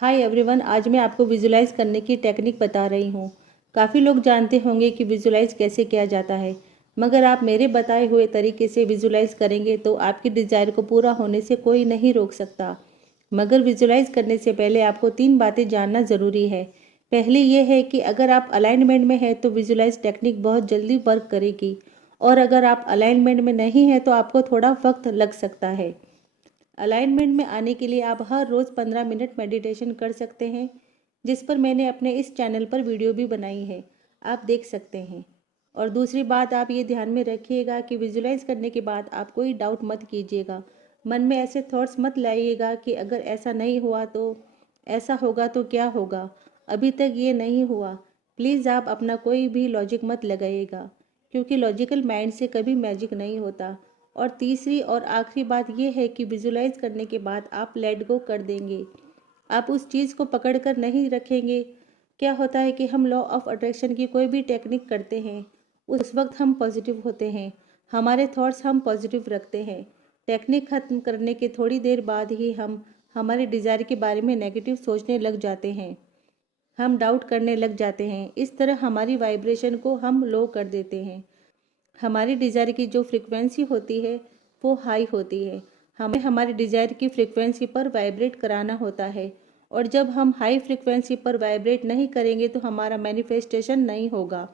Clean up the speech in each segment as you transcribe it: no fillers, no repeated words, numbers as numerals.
Hi everyone, आज मैं आपको विजुलाइज करने की टेक्निक बता रही हूँ। काफ़ी लोग जानते होंगे कि विजुलाइज कैसे किया जाता है, मगर आप मेरे बताए हुए तरीके से विजुलाइज करेंगे तो आपकी डिज़ायर को पूरा होने से कोई नहीं रोक सकता। मगर विजुलाइज करने से पहले आपको 3 बातें जानना ज़रूरी है। पहली ये है कि अगर आप अलाइनमेंट में हैं तो विजुलाइज टेक्निक बहुत जल्दी वर्क करेगी, और अगर आप अलाइनमेंट में नहीं हैं तो आपको थोड़ा वक्त लग सकता है। अलाइनमेंट में आने के लिए आप हर रोज़ 15 मिनट मेडिटेशन कर सकते हैं, जिस पर मैंने अपने इस चैनल पर वीडियो भी बनाई है, आप देख सकते हैं। और दूसरी बात आप ये ध्यान में रखिएगा कि विजुलाइज करने के बाद आप कोई डाउट मत कीजिएगा। मन में ऐसे थॉट्स मत लाइएगा कि अगर ऐसा नहीं हुआ तो ऐसा होगा तो क्या होगा, अभी तक ये नहीं हुआ। प्लीज़ आप अपना कोई भी लॉजिक मत लगाइएगा, क्योंकि लॉजिकल माइंड से कभी मैजिक नहीं होता। और तीसरी और आखिरी बात यह है कि विजुलाइज करने के बाद आप लेट गो कर देंगे, आप उस चीज़ को पकड़ कर नहीं रखेंगे। क्या होता है कि हम लॉ ऑफ अट्रैक्शन की कोई भी टेक्निक करते हैं, उस वक्त हम पॉजिटिव होते हैं, हमारे थॉट्स हम पॉजिटिव रखते हैं। टेक्निक ख़त्म करने के थोड़ी देर बाद ही हम हमारे डिज़ायर के बारे में नेगेटिव सोचने लग जाते हैं, हम डाउट करने लग जाते हैं। इस तरह हमारी वाइब्रेशन को हम लो कर देते हैं। हमारी डिज़ायर की जो फ्रीक्वेंसी होती है वो हाई होती है। हमें हमारी डिज़ायर की फ्रीक्वेंसी पर वाइब्रेट कराना होता है, और जब हम हाई फ्रीक्वेंसी पर वाइब्रेट नहीं करेंगे तो हमारा मैनिफेस्टेशन नहीं होगा।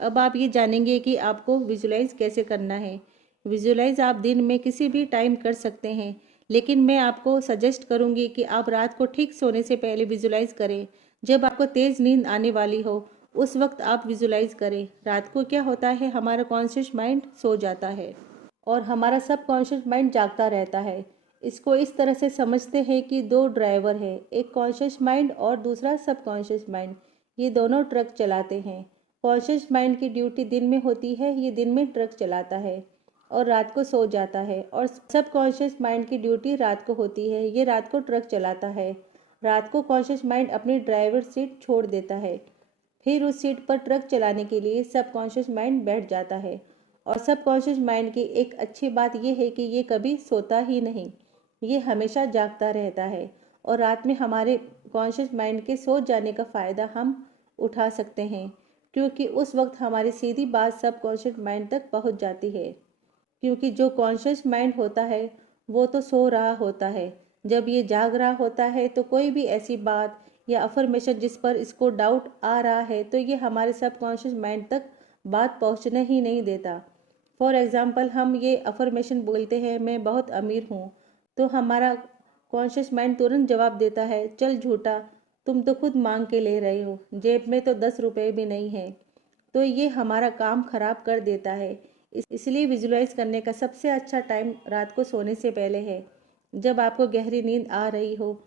अब आप ये जानेंगे कि आपको विजुलाइज कैसे करना है। विजुलाइज आप दिन में किसी भी टाइम कर सकते हैं, लेकिन मैं आपको सजेस्ट करूंगी कि आप रात को ठीक सोने से पहले विजुलाइज करें। जब आपको तेज़ नींद आने वाली हो उस वक्त आप विजुलाइज करें। रात को क्या होता है, हमारा कॉन्शियस माइंड सो जाता है और हमारा सब कॉन्शियस माइंड जागता रहता है। इसको इस तरह से समझते हैं कि दो ड्राइवर हैं, एक कॉन्शियस माइंड और दूसरा सब कॉन्शियस माइंड। ये दोनों ट्रक चलाते हैं। कॉन्शियस माइंड की ड्यूटी दिन में होती है, ये दिन में ट्रक चलाता है और रात को सो जाता है। और सब कॉन्शियस माइंड की ड्यूटी रात को होती है, ये रात को ट्रक चलाता है। रात को कॉन्शियस माइंड अपनी ड्राइवर सीट छोड़ देता है, फिर उस सीट पर ट्रक चलाने के लिए सबकॉन्शियस माइंड बैठ जाता है। और सबकॉन्शियस माइंड की एक अच्छी बात यह है कि ये कभी सोता ही नहीं, ये हमेशा जागता रहता है। और रात में हमारे कॉन्शियस माइंड के सो जाने का फ़ायदा हम उठा सकते हैं, क्योंकि उस वक्त हमारी सीधी बात सबकॉन्शियस माइंड तक पहुंच जाती है। क्योंकि जो कॉन्शियस माइंड होता है वो तो सो रहा होता है, जब ये जाग रहा होता है तो कोई भी ऐसी बात या अफर्मेशन जिस पर इसको डाउट आ रहा है तो ये हमारे सबकॉन्शियस माइंड तक बात पहुंचने ही नहीं देता। फॉर एग्ज़ाम्पल, हम ये अफर्मेशन बोलते हैं मैं बहुत अमीर हूँ, तो हमारा कॉन्शियस माइंड तुरंत जवाब देता है चल झूठा, तुम तो खुद मांग के ले रहे हो, जेब में तो 10 रुपये भी नहीं है। तो ये हमारा काम खराब कर देता है। इसलिए विजुलाइज करने का सबसे अच्छा टाइम रात को सोने से पहले है। जब आपको गहरी नींद आ रही हो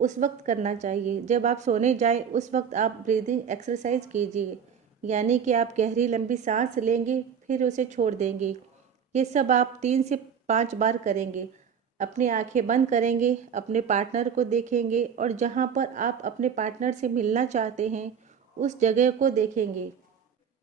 उस वक्त करना चाहिए। जब आप सोने जाएं उस वक्त आप ब्रीदिंग एक्सरसाइज कीजिए, यानी कि आप गहरी लंबी सांस लेंगे फिर उसे छोड़ देंगे। ये सब आप 3 से 5 बार करेंगे। अपनी आंखें बंद करेंगे, अपने पार्टनर को देखेंगे और जहाँ पर आप अपने पार्टनर से मिलना चाहते हैं उस जगह को देखेंगे।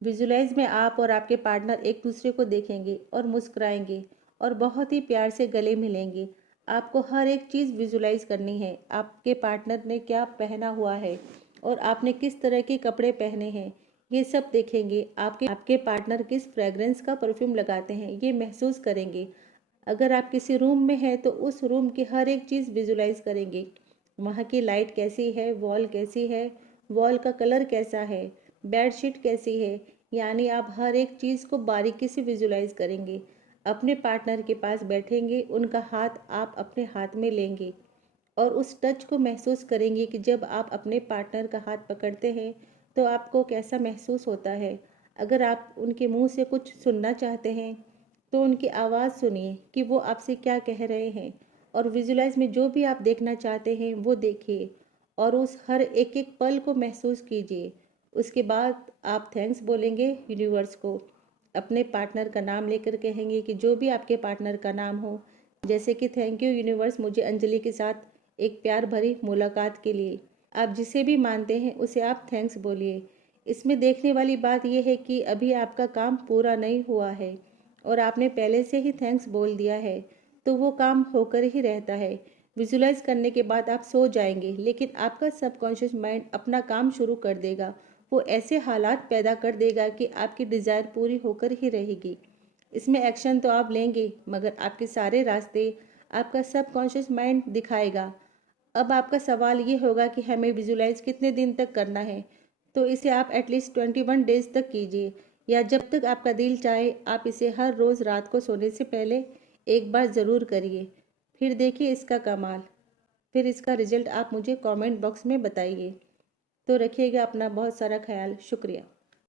विजुलाइज में आप और आपके पार्टनर एक दूसरे को देखेंगे और मुस्कुराएंगे और बहुत ही प्यार से गले मिलेंगे। आपको हर एक चीज़ विजुलाइज करनी है, आपके पार्टनर ने क्या पहना हुआ है और आपने किस तरह के कपड़े पहने हैं, ये सब देखेंगे। आपके आपके पार्टनर किस फ्रेगरेंस का परफ्यूम लगाते हैं ये महसूस करेंगे। अगर आप किसी रूम में हैं तो उस रूम की हर एक चीज़ विजुलाइज करेंगे। वहाँ की लाइट कैसी है, वॉल कैसी है, वॉल का कलर कैसा है, बेडशीट कैसी है, यानी आप हर एक चीज़ को बारीकी से विजुलाइज करेंगे। अपने पार्टनर के पास बैठेंगे, उनका हाथ आप अपने हाथ में लेंगे और उस टच को महसूस करेंगे कि जब आप अपने पार्टनर का हाथ पकड़ते हैं तो आपको कैसा महसूस होता है। अगर आप उनके मुंह से कुछ सुनना चाहते हैं तो उनकी आवाज़ सुनिए कि वो आपसे क्या कह रहे हैं, और विजुलाइज में जो भी आप देखना चाहते हैं वो देखिए और उस हर एक एक पल को महसूस कीजिए। उसके बाद आप थैंक्स बोलेंगे यूनिवर्स को, अपने पार्टनर का नाम लेकर कहेंगे कि जो भी आपके पार्टनर का नाम हो, जैसे कि थैंक यू यूनिवर्स मुझे अंजलि के साथ एक प्यार भरी मुलाकात के लिए। आप जिसे भी मानते हैं उसे आप थैंक्स बोलिए। इसमें देखने वाली बात यह है कि अभी आपका काम पूरा नहीं हुआ है और आपने पहले से ही थैंक्स बोल दिया है, तो वो काम होकर ही रहता है। विजुलाइज करने के बाद आप सो जाएंगे, लेकिन आपका सबकॉन्शियस माइंड अपना काम शुरू कर देगा। वो ऐसे हालात पैदा कर देगा कि आपकी डिज़ायर पूरी होकर ही रहेगी। इसमें एक्शन तो आप लेंगे, मगर आपके सारे रास्ते आपका सबकॉन्शियस माइंड दिखाएगा। अब आपका सवाल ये होगा कि हमें विजुलाइज कितने दिन तक करना है। तो इसे आप एटलीस्ट 21 डेज तक कीजिए, या जब तक आपका दिल चाहे। आप इसे हर रोज़ रात को सोने से पहले एक बार ज़रूर करिए, फिर देखिए इसका कमाल। फिर इसका रिजल्ट आप मुझे कमेंट बॉक्स में बताइए। तो रखिएगा अपना बहुत सारा ख्याल। शुक्रिया।